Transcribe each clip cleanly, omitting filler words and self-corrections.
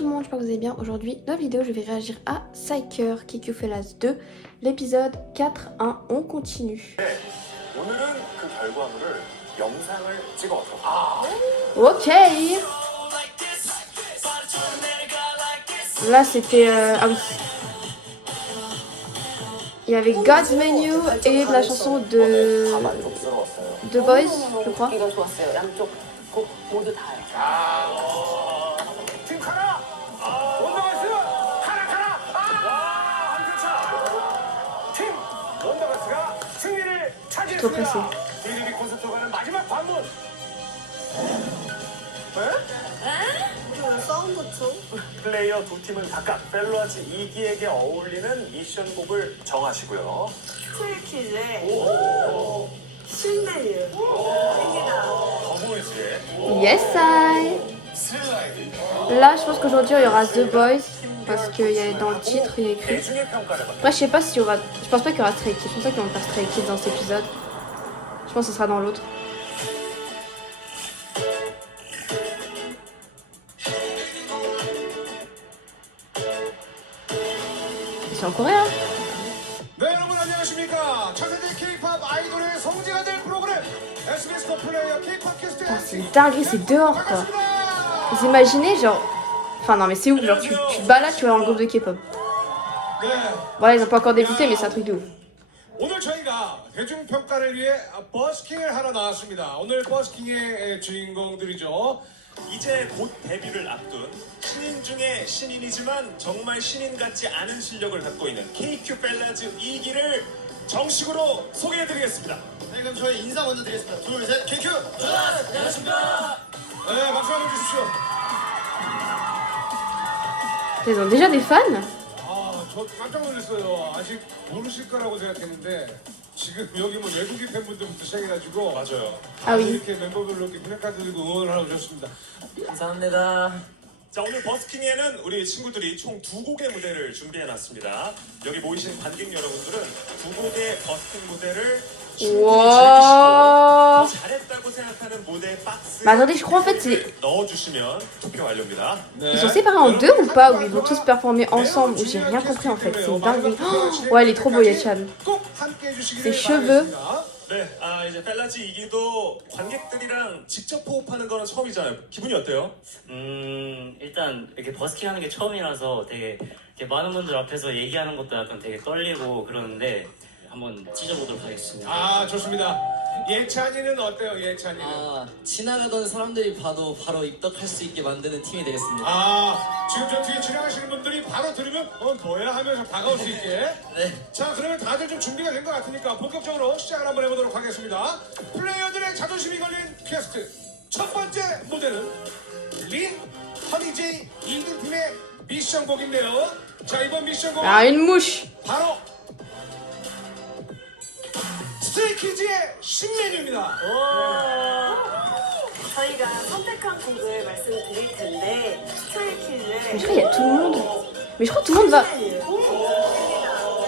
tout le monde, j'espère que vous allez bien. Aujourd'hui, dans la vidéo, je vais réagir à Psyker, KQ Fellas 2, l'épisode 4.1. On continue. Ok. Là, c'était... Ah oui. Il y avait God's Menu et de la chanson de The Boys, je crois. Je suis trop pressée. 플레이어 두 팀은 각각 펠로아즈 2기에게 어울리는 미션곡을 정하시고요. 스트레이키즈의 신메뉴 생기다. 더보이즈의 Yes, I. Là, je pense qu'aujourd'hui, il y aura The Boys. Parce qu'il y a dans le titre, il y a écrit. 대중의 평가를 받는 Après, je sais pas s'il y aura. Je pense pas qu'il y aura Stray Kids. Je pense pas qu'ils vont faire Stray Kids dans cet épisode. Je pense que ce sera dans l'autre. C'est en coréen. 네, 여러분 안녕하십니까? 차세대 K-pop 아이돌의 성지가 될 프로그램 SBS 더 플레이어 K-pop 퀘스트. C'est une dinguerie, c'est dehors quoi. Vous imaginez, genre. Enfin, non, mais c'est ouf, genre tu te balades, tu vas dans le groupe de K-pop. 네, Voilà, ils ont pas encore débuté, mais c'est un truc de ouf. 오늘 저희가 대중 평가를 위해 버스킹을 하러 나왔습니다. 오늘 버스킹의 주인공들이죠. 이제 곧 데뷔를 앞둔 신인 중에 신인이지만 정말 신인 같지 않은 실력을 갖고 있는 KQ 펠라즈 2기를 정식으로 소개해드리겠습니다. 네, 그럼 저희 인사 먼저 드리겠습니다. 둘, 셋, KQ! 안녕하십니까. 네, 박수 한번 주십시오. Ils ont déjà des fans? 아, 저 깜짝 놀랐어요. 아직 모르실 거라고 생각했는데 지금 여기 뭐 외국인 팬분들부터 시작해가지고 맞아요. 아, oui. 이렇게 멤버별로 이렇게 플래카드 들고 응원을 하러 오셨습니다. 감사합니다. 자, 오늘 버스킹에는 우리 친구들이 총 2곡의 무대를 준비해놨습니다. 여기 모이신 관객 여러분들은 2곡의 버스킹 무대를 충분히 우와. 즐기시고 잘했다고 생각하는 무대 박스에 Mais attendez, je crois en fait c'est. 넣어주시면 투표 완료입니다. 네. Ils sont séparés en deux ou pas? Ou ils vont tous performer ensemble? Ou j'ai rien compris en fait, c'est une dinguerie. Oh, ouais, il est trop beau, Yechan. 꼭 함께 해주시기를 Ses cheveux. 바라겠습니다. 네, 이제 펠라즈 2기도 관객들이랑 직접 호흡하는 거는 처음이잖아요. 기분이 어때요? 일단 이렇게 버스킹 하는 게 처음이라서 되게 이렇게 많은 분들 앞에서 얘기하는 것도 약간 되게 떨리고 그러는데 한번 찢어보도록 하겠습니다. 아, 좋습니다. 예찬이는 어때요, 예찬이는? 지나가던 사람들이 봐도 바로 입덕할 수 있게 만드는 팀이 되겠습니다. 지금 저 뒤에 지나가시는 분들이 바로 들으면 뭐야 하면서 다가올 수 있게. 네. 자, 그러면 다들 좀 준비가 된 것 같으니까 본격적으로 시작을 한번 해보도록 하겠습니다. 플레이어들의 자존심이 걸린 퀘스트. 첫 번째 무대는 린, 허니제이, 이든 팀의 미션곡인데요. 자, 이번 미션곡 Ah, une mouche! 바로 스트레이키즈의 신메뉴입니다. 저희가 선택한 곡을 말씀드릴 텐데 Mais je 스트레이키즈의 crois qu'il y a tout le monde. Mais je crois que tout le monde va. 신메뉴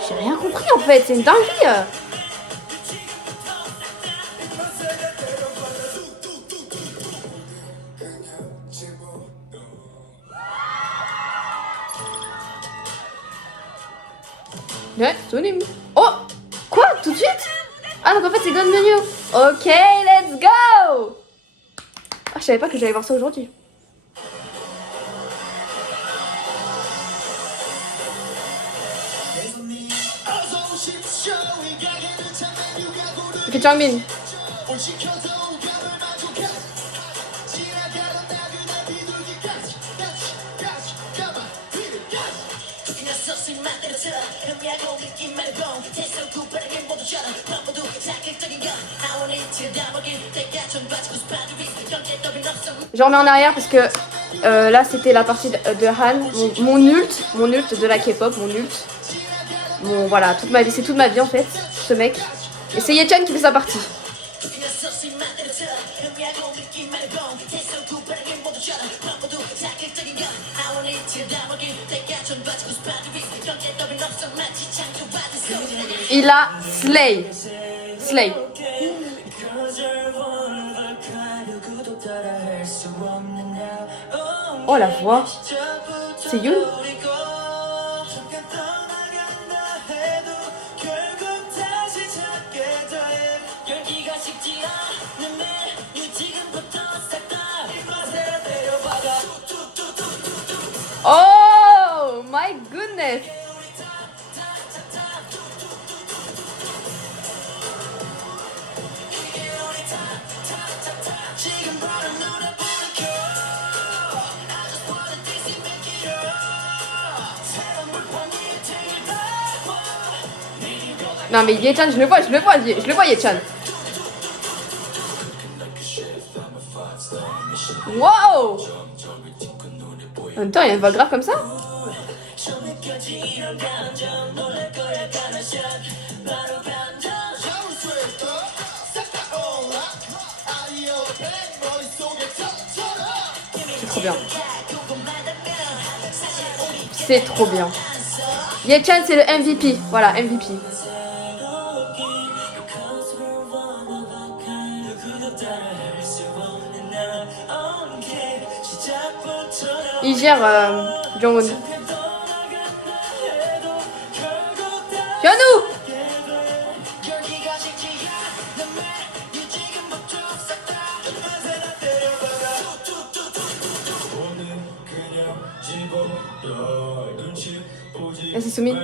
J'ai rien compris en fait, c'est une dinguerie! Ouais, Sonim. Oh! Quoi? Tout de suite? Ah, donc en fait c'est God Menu. Ok, let's go! Ah, je savais pas que j'allais voir ça aujourd'hui. Il fait Changmin. Je remets en arrière parce que là c'était la partie de Han, mon ult de la K-pop, mon ult. Bon voilà, toute ma vie, c'est toute ma vie en fait, ce mec. Et c'est Yechan qui fait sa partie. Il a slay. Slay. Oh la voix. c'est Yoon. Oh my goodness. Non mais Ye-chan, je le vois Ye-chan. Wow. En même temps, il y a une voix grave comme ça. C'est trop bien. C'est trop bien. Ye-chan, c'est le MVP. Voilà, MVP. Il gère Jongwon. Hyunwoo. Là, c'est Sumin.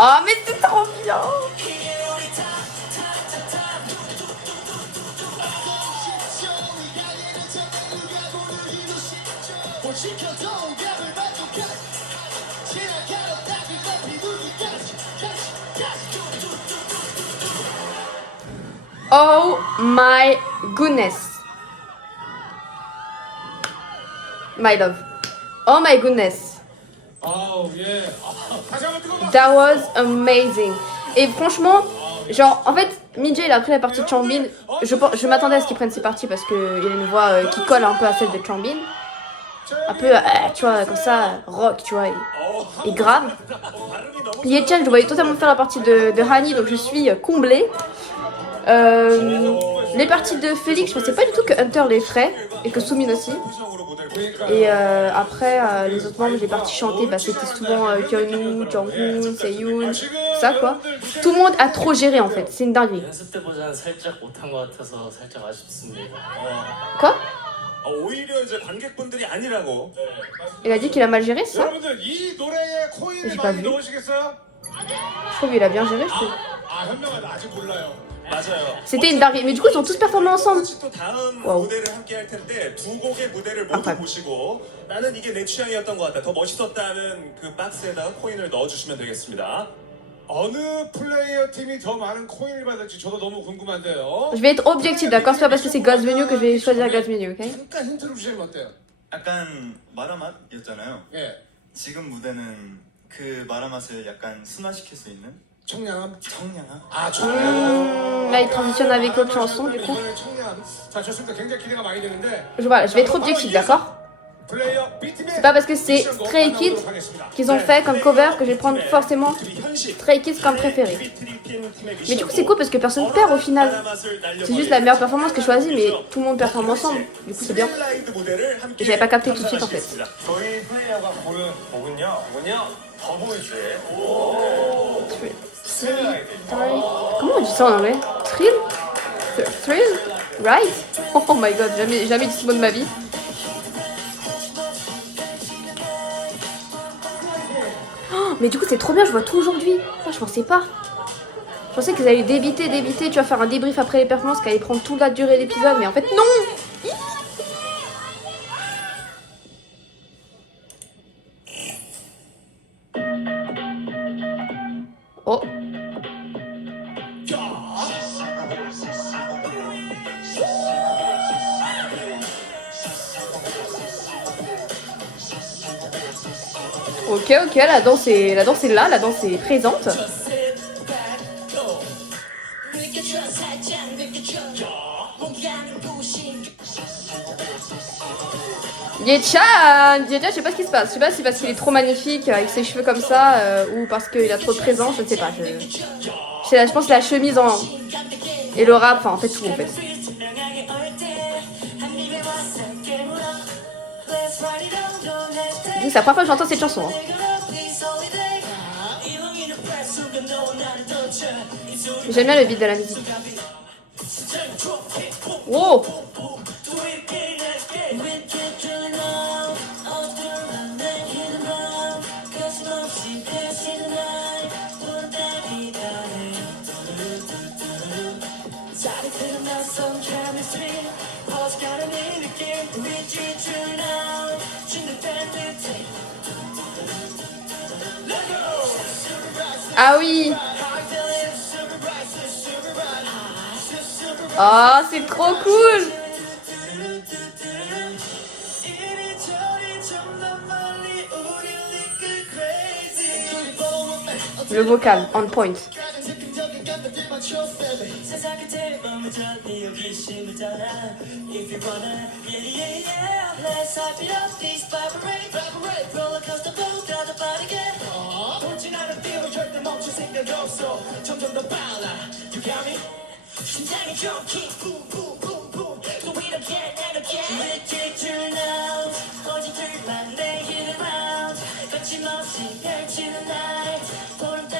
Oh mais c'est trop bien. Oh my goodness. My love. Oh my goodness. 아우 예. 다시 한번 뜨거운 That was amazing. Et franchement, genre, en fait, Minjae il a pris la partie de Changbin. Je m'attendais à ce qu'il prenne ses parties parce qu'il a une voix qui colle un peu à celle de Changbin. Un peu, tu vois, comme ça, rock, tu vois, et grave. Ye-chan, je voyais totalement faire la partie de Hani, donc je suis comblée. Les parties de Félix, je pensais pas du tout que Hunter les ferait, et que Sumin aussi. Et après, les autres membres, j'ai parti chanter, bah, c'était souvent Hyunwoo, Jonghoon, Seiyun, tout ça quoi. Tout le monde a trop géré en fait, c'est une dinguerie. 연습 때보다는 살짝 못한 것 같아서 살짝 아쉽습니다. Quoi? 오히려 이제 관객분들이 아니라고. Il a dit qu'il a mal géré, c'est ça? 여러분들 이 노래에 코인을 J'ai pas 많이 vu. 넣으시겠어요? Je trouve qu'il a bien géré, je trouve. 아 현명하다 아직 몰라요. 맞아요. C'était une dinguerie, mais du coup ils sont tous performés ensemble. 같이 또 다음 와우. 무대를 함께 할 텐데 두 곡의 무대를 모두 아파. 보시고 나는 이게 내 취향이었던 것 같다. 더 멋있었다는 그 박스에다가 코인을 넣어주시면 되겠습니다. 어느 플레이어 팀이 더 많은 코인을 받을지 저도 너무 궁금한데요. Je vais être objectif, d'accord? C'est pas parce que c'est God's Venue que je vais choisir God's Venue, ok? 잠깐 힌트를 주시면 어때요? 약간 마라맛이었잖아요. 예. 지금 무대는 그 마라맛을 약간 순화시킬 수 있는 청량함. 청량함. 아 청량함. Là il transitionne avec l'autre chanson, du coup. 이번에 청량함. 자 좋습니다. 굉장히 기대가 많이 되는데. Voilà, je vais être objectif, d'accord? C'est pas parce que c'est Stray Kids qu'ils ont fait comme cover que je vais prendre forcément Stray Kids comme préféré. Mais du coup c'est cool parce que personne perd au final. C'est juste la meilleure performance que je choisis, mais tout le monde performe ensemble. Du coup c'est bien. Et j'avais pas capté tout de suite en fait. 저희 플레이어가 고른 곡은요. 더보이즈의 Comment on dit ça en anglais? Thrill? Thrill? Right? Oh my god, jamais dit ce mot de ma vie. Oh, mais du coup c'est trop bien, je vois tout aujourd'hui. Ça je pensais pas. Je pensais qu'ils allaient débiter, tu vas faire un débrief après les performances, qu'ils allaient prendre toute la durée de l'épisode, mais en fait non! Oh! Ok, la danse est là, la danse est présente. Ye-chan, je sais pas ce qui se passe. Je sais pas si c'est parce qu'il est trop magnifique avec ses cheveux comme ça ou parce qu'il a trop de présence, je ne sais pas. Je pense la chemise et le rap, enfin en fait tout en fait. C'est la première fois que j'entends cette chanson. Hein. J'aime bien le beat de la musique. Wow! Ah oui! Oh, c'est trop cool! Le vocal, on point.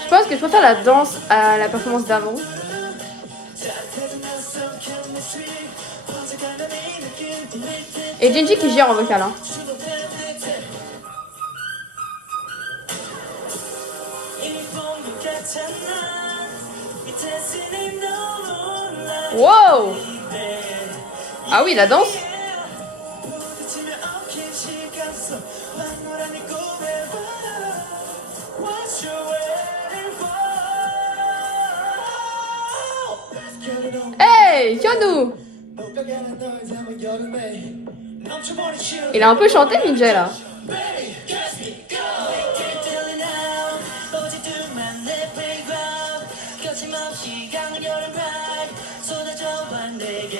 Je pense que je préfère la danse à la performance d'avant. Et Genji qui gère en vocal. Hein. Wow! Ah oui, la danse. Hey, Hyunwoo! Il a un peu chanté, Ninja, là.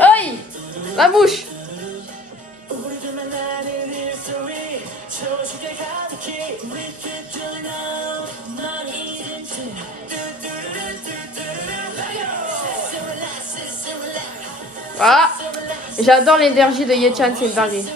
Oi! La bouche! Ah! J'adore l'énergie de Ye-chan, c'est une dinguerie.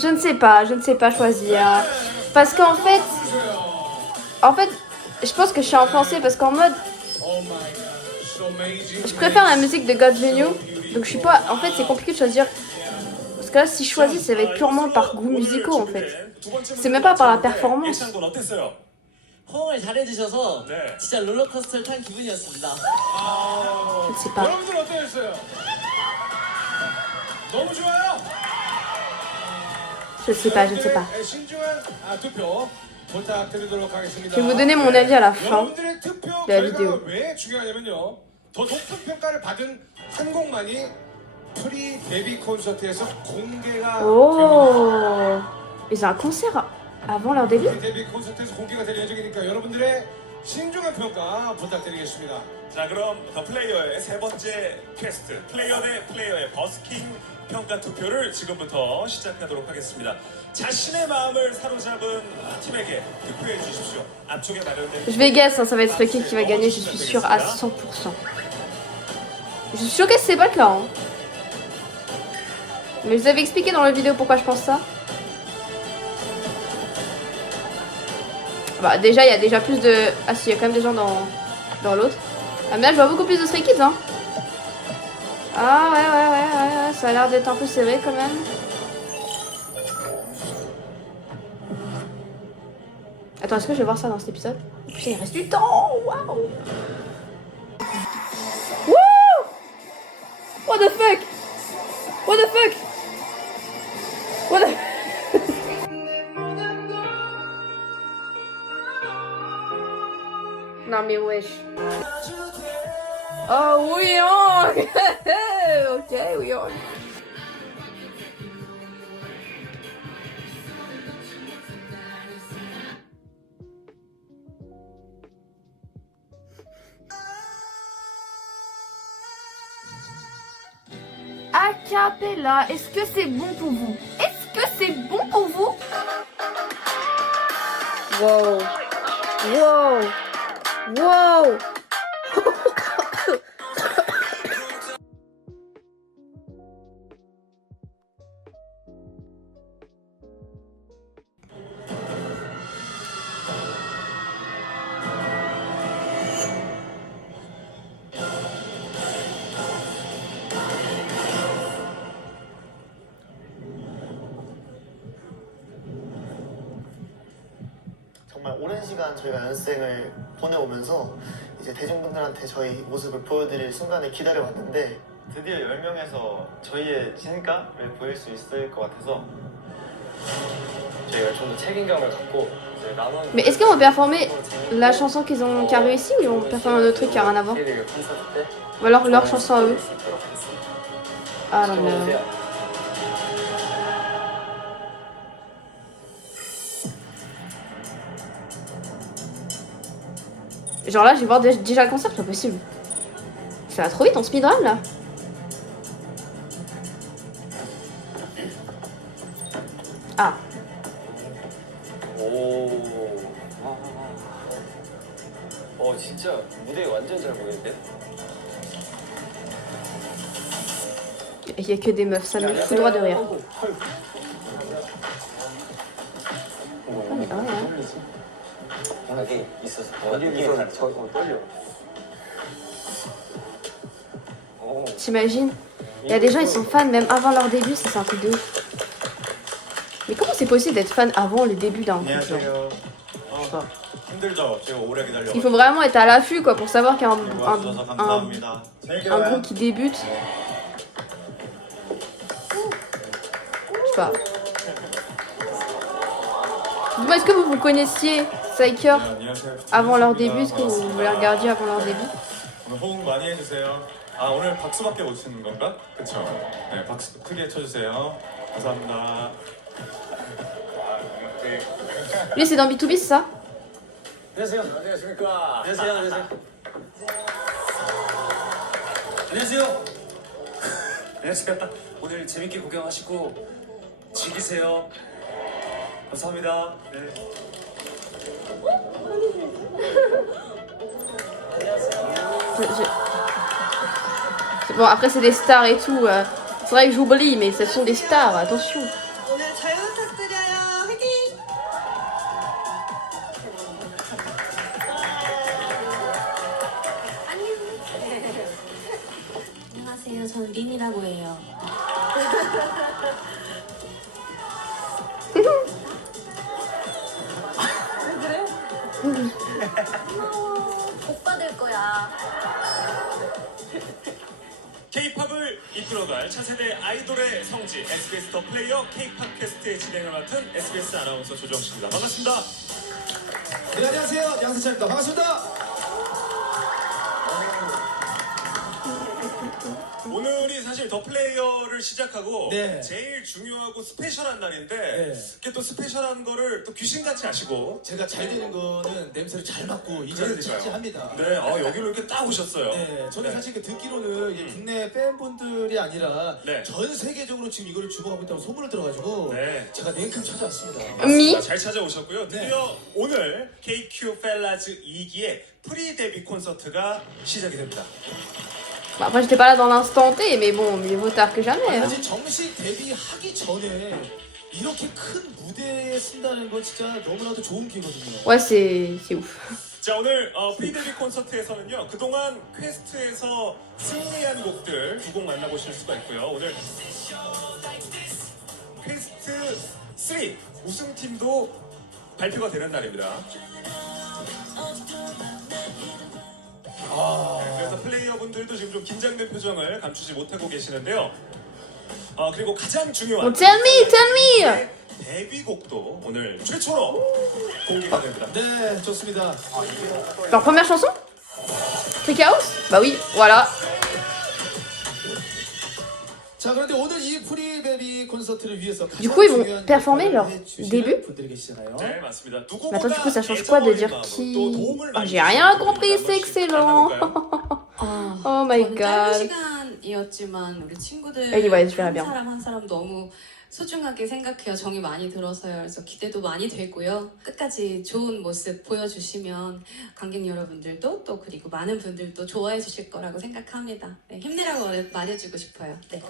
Je ne sais pas choisir. Parce qu'en fait, je pense que je suis influencée parce qu'en mode, je préfère la musique de God Venue, donc je suis pas. En fait, c'est compliqué de choisir. Parce que là, si je choisis, ça va être purement par goût musicaux en fait. C'est même pas par la performance. 호응을 잘해주셔서 진짜 롤러코스터를 탄 기분이었습니다. Je ne sais pas. 여러분들 어떠셨어요? 너무 좋아요. Je sais pas, je ne sais pas. 신중한 투표 부탁드리도록 하겠습니다. Je vais vous donner mon avis à la fin 여러분들의 투표 de la vidéo. 결과가 왜 중요하냐면요. 더 높은 평가를 받은 한 곡만이 프리 데뷔 콘서트에서 공개가 Oh! Ils ont un concert avant leur début? 프리 데뷔 콘서트에서 공개가 될 예정이니까 여러분들의 신중한 평가 부탁드리겠습니다. 자, 그럼 더 플레이어의 세 번째 퀘스트, 플레이어 대 플레이어의 버스킹 평가 투표를 지금부터 시작하도록 하겠습니다. 자신의 마음을 사로잡은 팀에게 투표해 주십시오. 앞쪽에 마련된 Je vais guess, hein, ça va être Reki qui va gagner, je suis sûre à 100%. Je suis sûre que c'est pas le cas. Hein. Mais je vous avais expliqué dans la vidéo pourquoi je pense ça. Bah déjà, il y a déjà plus de... Ah si, il y a quand même des gens dans l'autre. Ah mais là, je vois beaucoup plus de Stray Kids, hein. Ah ouais, ça a l'air d'être un peu serré quand même. Attends, est-ce que je vais voir ça dans cet épisode? Putain, il reste du temps. Waouh. Wouh. What the fuck? What the fuck? What the... Non mais wesh. Oh oui, hein. Ok, oui, hein. A cappella, est-ce que c'est bon pour vous? Est-ce que c'est bon pour vous? Wow. Wow. Wow. 정말 오랜 시간 저희가 연습생을 보내오면서 이제 대중분들한테 저희 모습을 보여드릴 순간을 기다려왔는데 드디어 10명에서 저희의 진가를 보일 수 있을 것 같아서 저희가 좀 더 책임감을 갖고 이제 나눠. Mais est-ce qu'ils vont performer la chanson qu'ils ont réussi ou ils vont performer un autre truc qui a rien à voir? Ou alors leur chanson à eux? Ah là là. Genre là, je vais voir déjà le concert, c'est pas possible. Ça va trop vite en speedrun là. Ah. 진짜 무대 완전 잘 보이는데? Il y a que des meufs, ça me fout droit de rire. 여기 있어서 떨려. T'imagines? Il y a des gens, ils sont fans même avant leur début, ça c'est un truc de ouf. Mais comment c'est possible d'être fan avant le début d'un groupe genre? 안녕하세요. 힘들죠? 제가 오래 기다려. Il faut vraiment être à l'affût quoi pour savoir qu'il y a 와주셔서 감사합니다. un groupe qui débute. Je sais pas. Dites-moi, est-ce que vous connaissiez Psyker 안녕하세요. avant leur début? Est-ce que vous les regardiez avant leur début? 오늘 호응 많이 해주세요. 아 오늘 박수밖에 못 치는 건가? 그쵸? 네 박수 크게 쳐주세요. 감사합니다. Lui c'est dans B2B c'est ça? 안녕하세요. 안녕하십니까. 안녕하세요. 안녕하세요. 안녕하세요. 안녕하세요. 오늘 재밌게 구경하시고 즐기세요. 감사합니다. 네. Bon après c'est des stars et tout. C'est vrai que j'oublie mais ce sont des stars, attention. 오늘 잘 부탁드려요. 화이팅! 안녕하세요. 저는 린이라고 해요. 고마워. 복 받을 거야. K-팝을 이끌어갈 차세대 아이돌의 성지 SBS 더 플레이어 K-팝 퀘스트의 진행을 맡은 SBS 아나운서 조정식입니다. 반갑습니다. 네, 안녕하세요. 양세찬입니다. 반갑습니다. 오늘이 사실 더 플레이어를 시작하고 네. 제일 중요하고 스페셜한 날인데 네. 이렇게 또 스페셜한 거를 또 귀신같이 아시고 제가 잘 되는 거는 냄새를 잘 맡고 이 자리를 그러니까요. 차지합니다. 네, 여기로 이렇게 딱 오셨어요. 네, 저는 네. 사실 듣기로는 이게 국내 팬분들이 아니라 네. 전 세계적으로 지금 이거를 주목하고 있다고 소문을 들어가지고 네. 제가 냉큼 찾아왔습니다. Mi? 잘 찾아오셨고요. 드디어 오늘 KQ 펠라즈 2기의 프리 데뷔 콘서트가 시작이 됩니다. Bon, après j'étais pas là dans l'instant T mais bon mieux vaut tard que jamais. Hein. 사실 정식 데뷔하기 전에 이렇게 큰 무대에 쓴다는 건 진짜 너무나도 좋은 기회거든요. Ouais c'est ouf. 자 오늘 프리 데뷔 콘서트에서는요 그동안 퀘스트에서 승리한 곡들 두 곡 만나보실 수가 있고요. 오늘 퀘스트 3 우승팀도 발표가 되는 날입니다. 그래서 플레이어분들도 지금 좀 긴장된 표정을 감추지 못하고 계시는데요. 그리고 가장 중요한 Bon, tell me! 데뷔곡도 오늘 최초로 공개가 됩니다. 네, 좋습니다. Leur première chanson? Freak House? Bah oui, voilà. 자, 그런데 오늘 이 프리베비 콘서트를 위해서 Du coup, ils vont performer leur début. 분들이 계시잖아요. 네, 맞습니다. Mais attends, du coup, ça change quoi de dire qui... Oh, j'ai rien compris, c'est excellent. Oh my 저는 짧은 god. 시간이었지만 우리 친구들 Anyways, je verrai 한 bien. 사람 한 사람 너무 소중하게 생각해요. 정이 많이 들어서요. 그래서 기대도 많이 되고요. 끝까지 좋은 모습 보여주시면 관객 여러분들도 또 그리고 많은 분들도 좋아해 주실 거라고 생각합니다. 네, 힘내라고 말해주고 싶어요. 네.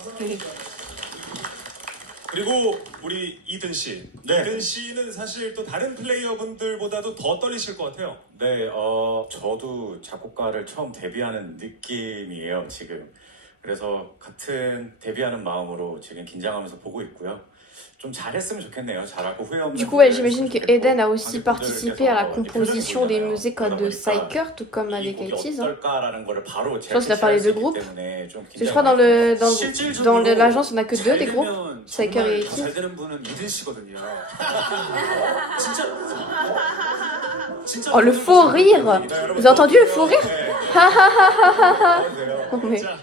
그리고 우리 이든 씨. 네. 이든 씨는 사실 또 다른 플레이어분들보다도 더 떨리실 것 같아요. 네, 저도 작곡가를 처음 데뷔하는 느낌이에요, 지금. 그래서 같은 데뷔하는 마음으로 지금 긴장하면서 보고 있고요. 좀 잘했으면 좋겠네요. 잘하고 후회 없는. Du coup, ouais, j'imagine que Eden a aussi participé à la composition des musiques de Psyker, tout comme avec Aitis. Hein. Je pense qu'il a parlé de groupes. Parce que je crois dans l'agence, on a que deux des groupes, Psyker et Aitis. 잘 되는 분은 이든 씨거든요. Oh, le faux rire! Vous avez entendu le faux rire? Ha ha ha ha ha ha! Oh, mais... 자,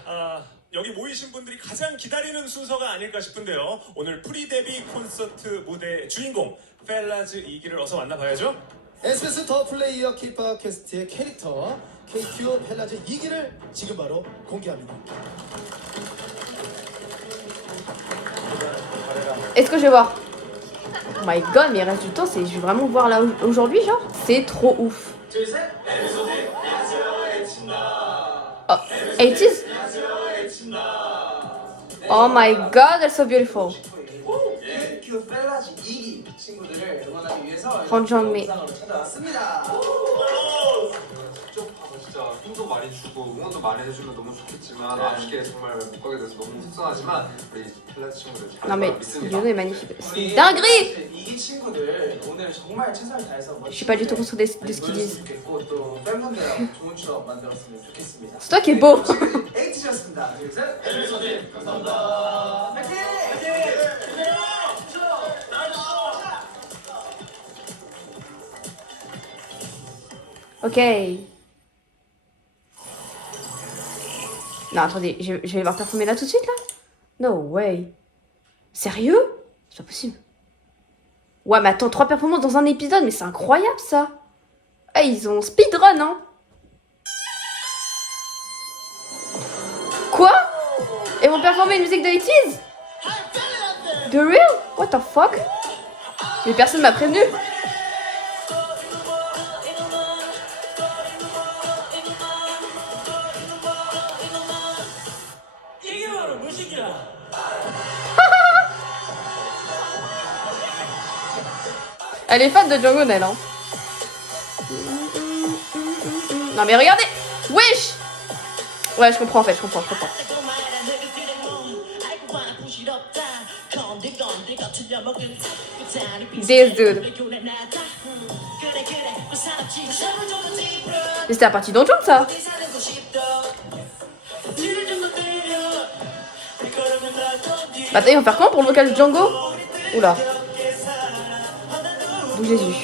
여기 모이신 분들이 가장 기다리는 순서가 아닐까 싶은데요. 오늘 프리 데뷔 콘서트 무대 주인공 펠라즈 2기를 어서 만나봐야죠. SBS 더 플레이어 키파 퀘스트의 캐릭터 KQ 펠라즈 2기를 지금 바로 공개합니다. Est-ce que je vais voir? Oh my god, mais il reste du temps, je vais vraiment voir là aujourd'hui, genre? C'est trop ouf. Oh, 80s? Oh my god, they're so beautiful. Han Jong-mi. 진짜 힘도 많이 주고 응원도 많이 해주면 너무 좋겠지만 아쉽게 정말 못 가게 돼서 너무 속상하지만 우리 펠라즈 친구들 잘 Non mais 믿습니다. Yono est magnifique. C'est dinguerie! 이기 친구들 오늘 정말 최선을 다해서 Je suis pas du tout consciente de ce qu'ils disent. 좋겠고 또 팬분들이랑 좋은 추억 만들었으면 좋겠습니다. C'est toi qui es beau! 에이티였습니다. 둘, 셋. 에피소드 감사합니다. 파이팅! Ok. Non, attendez, je vais les voir performer là tout de suite là? No way. Sérieux? C'est pas possible. Ouais, mais attends, 3 performances dans un épisode, mais c'est incroyable ça! Ah, ils ont speedrun, hein? Quoi? Ils vont performer une musique de 80s? The real? What the fuck? Mais personne m'a prévenu! Elle est fan de Jonghyun, elle, hein. Non mais regardez! Wesh! Ouais, je comprends en fait, je comprends. This dude. Mais c'était la partie d'Onjong, ça! Bah, attends, ils vont faire comment pour le vocal de Django? Oula. D'où Jésus.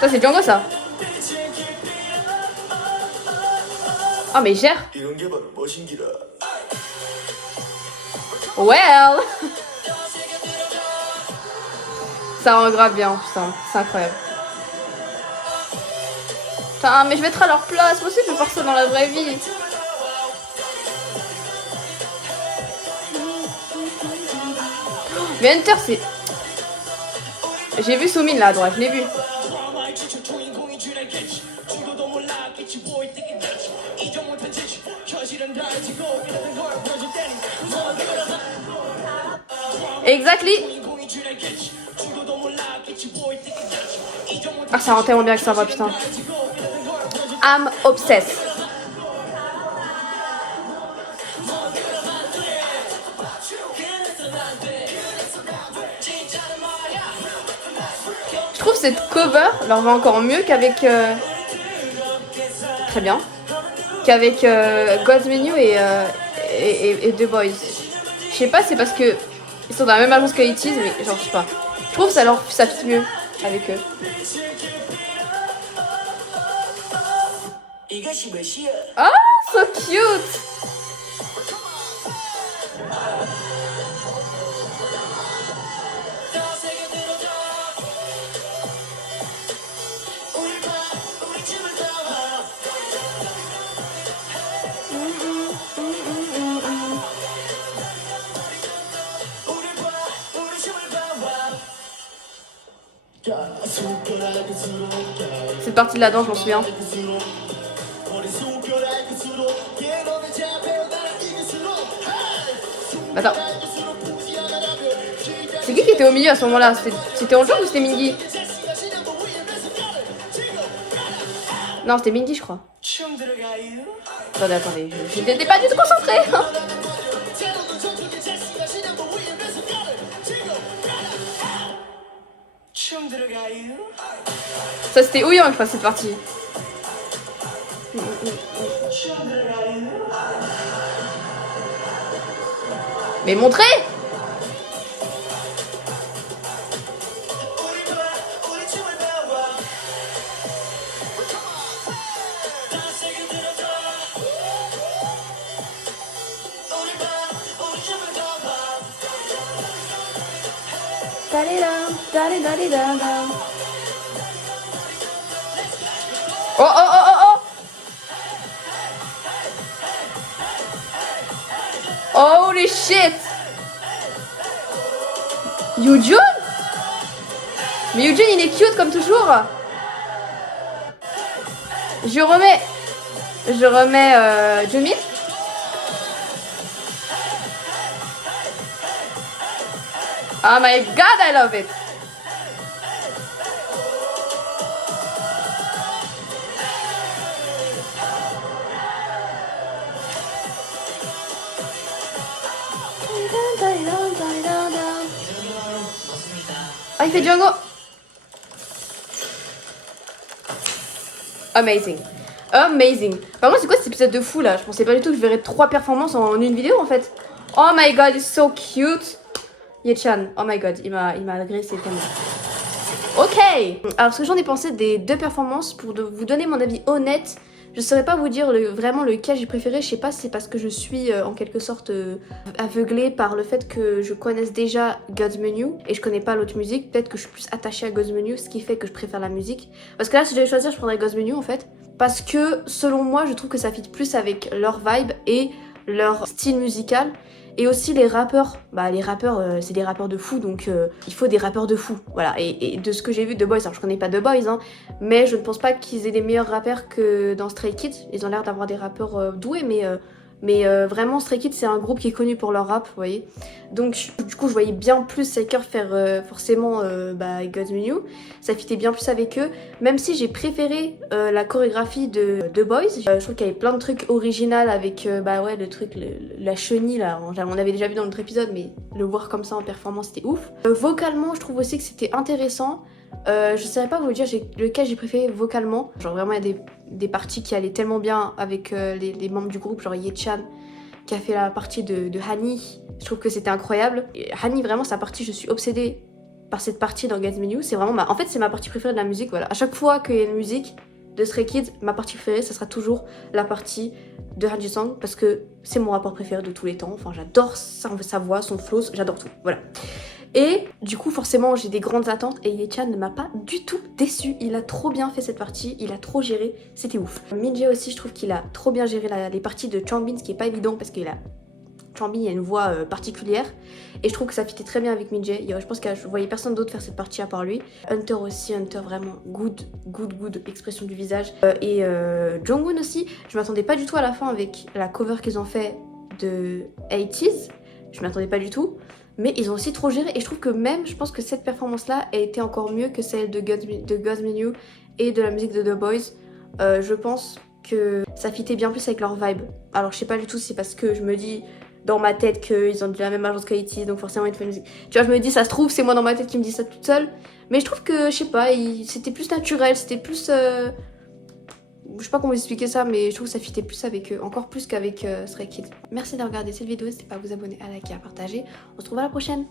Ça, c'est Django, ça. Ah, mais il gère. Well. Ça rend grave bien, putain. C'est incroyable. Putain, mais je vais être à leur place. Moi aussi, je vais faire ça dans la vraie vie. Mais Hunter, c'est... J'ai vu Somin là à droite, je l'ai vu. Exactly. Ah, ça rend tellement bien avec sa voix, putain. I'm obsessed. Je trouve cette cover leur va encore mieux qu'avec... Très bien. Qu'avec God's Menu et The Boys. Je sais pas, c'est parce que Ils sont dans la même agence que ATEEZ, mais genre, je sais pas. Je trouve que ça fit mieux avec eux. Ah, so cute! Cette partie de la danse, je m'en souviens. Attends. C'est qui était au milieu à ce moment-là? C'était Onjong ou c'était Mingi? Non, c'était Mingi, je crois. Attendez, je n'étais pas du tout concentrée. Ça c'était Ouyang, je crois, cette partie. Mais montrez! Oh oh oh oh oh! Holy shit! Youjun? Mais Youjun il est cute comme toujours. Je remets Jimin. Oh my god, I love it. Ah, il fait Django. Amazing. Amazing. Par contre, c'est quoi cet épisode de fou là? Je pensais pas du tout que je verrais 3 performances en une vidéo en fait. Oh my god, it's so cute. Ye-chan, oh my god, il m'a agressé tellement. Ok. Alors, ce que j'en ai pensé des 2 performances, pour vous donner mon avis honnête, je saurais pas vous dire vraiment lequel j'ai préféré. Je sais pas si c'est parce que je suis en quelque sorte aveuglée par le fait que je connaisse déjà God's Menu et je connais pas l'autre musique. Peut-être que je suis plus attachée à God's Menu, ce qui fait que je préfère la musique. Parce que là, si je devais choisir, je prendrais God's Menu en fait. Parce que selon moi, je trouve que ça fit plus avec leur vibe et leur style musical. Et aussi les rappeurs, bah les rappeurs c'est des rappeurs de fou, donc il faut des rappeurs de fou, voilà. Et de ce que j'ai vu de The Boys, alors je connais pas The Boys hein, mais je ne pense pas qu'ils aient des meilleurs rappeurs que dans Stray Kids. Ils ont l'air d'avoir des rappeurs doués, mais vraiment Stray Kids c'est un groupe qui est connu pour leur rap, vous voyez. Donc du coup je voyais bien plus Saker faire forcément God's Menu, ça fitait bien plus avec eux, même si j'ai préféré la chorégraphie de The Boys. Je trouve qu'il y avait plein de trucs originaux avec le truc, la chenille là, on avait déjà vu dans notre épisode, mais le voir comme ça en performance c'était ouf. Vocalement je trouve aussi que c'était intéressant. Je saurais pas vous dire lequel j'ai préféré vocalement. Genre vraiment il y a des parties qui allaient tellement bien avec les membres du groupe, genre Ye-chan qui a fait la partie de Hani. Je trouve que c'était incroyable. Et Hani vraiment sa partie, je suis obsédée par cette partie dans God's Menu. C'est vraiment en fait c'est ma partie préférée de la musique, voilà. À chaque fois qu'il y a une musique de Stray Kids, ma partie préférée ça sera toujours la partie de Han Ji-sung parce que c'est mon rapport préféré de tous les temps. Enfin j'adore sa voix, son flow, j'adore tout, voilà. Et du coup forcément j'ai des grandes attentes et Ye-chan ne m'a pas du tout déçu. Il a trop bien fait cette partie, il a trop géré, c'était ouf. Min-jae aussi je trouve qu'il a trop bien géré les parties de Changbin, ce qui est pas évident parce qu'il a... Changbin a une voix particulière et je trouve que ça fitait très bien avec Min-jae. Je pense que je voyais personne d'autre faire cette partie à part lui. Hunter aussi, Hunter vraiment good expression du visage. Et Jongwon aussi, je m'attendais pas du tout à la fin avec la cover qu'ils ont fait de ATEEZ. Je m'attendais pas du tout. Mais ils ont aussi trop géré et je trouve que même, je pense que cette performance-là a été encore mieux que celle de God's Menu et de la musique de The Boys. Je pense que ça fitait bien plus avec leur vibe. Alors je sais pas du tout si c'est parce que je me dis dans ma tête qu'ils ont la même agence que ATEEZ, donc forcément ils font une musique. Tu vois, je me dis ça se trouve c'est moi dans ma tête qui me dis ça toute seule. Mais je trouve que, je sais pas, c'était plus naturel, c'était plus... Je sais pas comment vous expliquer ça, mais je trouve que ça fitait plus avec eux, encore plus qu'avec Stray Kids. Merci d'avoir regardé cette vidéo, n'hésitez pas à vous abonner, à liker, à partager. On se retrouve à la prochaine.